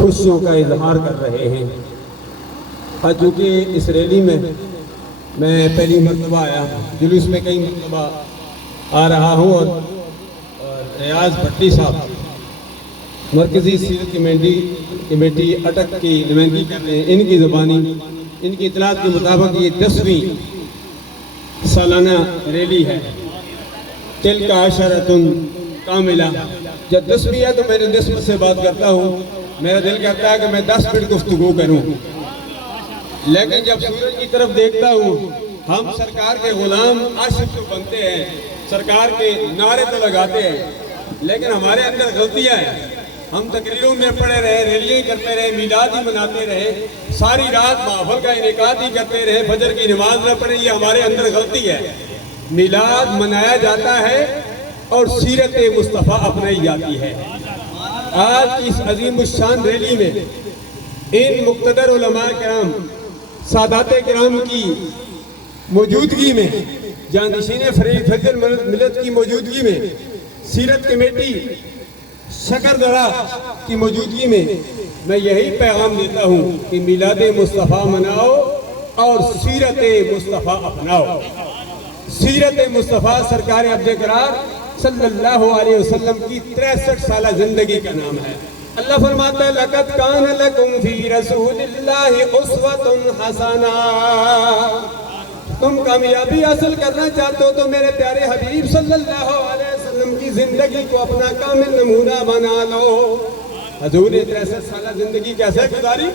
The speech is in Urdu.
خوشیوں کا اظہار کر رہے ہیں۔ آج چونکہ اس ریلی میں پہلی مرتبہ آیا ہوں، جلوس میں کئی مرتبہ آ رہا ہوں، اور ریاض بھٹی صاحب مرکزی سیرت کمیٹی اٹک کی نمائندگی کر رہے ہیں۔ ان کی زبانی، ان کی اطلاعات کے مطابق یہ 10ویں سالانہ ریلی ہے۔ تلک عشرۃ کاملہ، جب 10ویں ہے تو میں نسبت سے بات کرتا ہوں، میرا دل کہتا ہے کہ میں 10 منٹ گفتگو کروں، لیکن جب سورج کی طرف دیکھتا ہوں، ہم سرکار کے غلام عاشق تو بنتے ہیں، سرکار کے نعرے تو لگاتے ہیں، لیکن ہمارے اندر غلطیاں ہیں۔ ہم تقریروں میں پڑے رہے، ریلیاں کرتے رہے، میلاد ہی مناتے رہے، ساری رات محفل کا انعقاد ہی کرتے رہے، فجر کی نماز نہ پڑھے، یہ ہمارے اندر غلطی ہے۔ میلاد منایا جاتا ہے اور سیرت مصطفیٰ اپنائی جاتی ہے۔ آج کی اس عظیم الشان ریلی میں ان مقتدر علماء کرام، سادات کرام کی موجودگی میں، جانشین فجر ملت کی موجودگی میں، سیرت کمیٹی شکردرہ کی موجودگی میں یہی پیغام دیتا ہوں کہ میلاد مصطفیٰ مناؤ اور سیرت مصطفیٰ اپناؤ۔ سیرت مصطفیٰ سرکار عبد قرار صلی اللہ علیہ وسلم کی 63 سالہ زندگی کا نام ہے۔ اللہ فرماتا ہے لَقَدْ كَانَ لَكُمْ فِي رَسُولِ اللَّهِ أُسْوَةٌ حَسَنَةٌ۔ تم کامیابی حاصل کرنا چاہتے ہو تو میرے پیارے حبیب صلی اللہ علیہ وسلم کی زندگی کو اپنا کامل نمونہ بنا لو۔ حضور نے 63 سالہ زندگی کیسے گزاری؟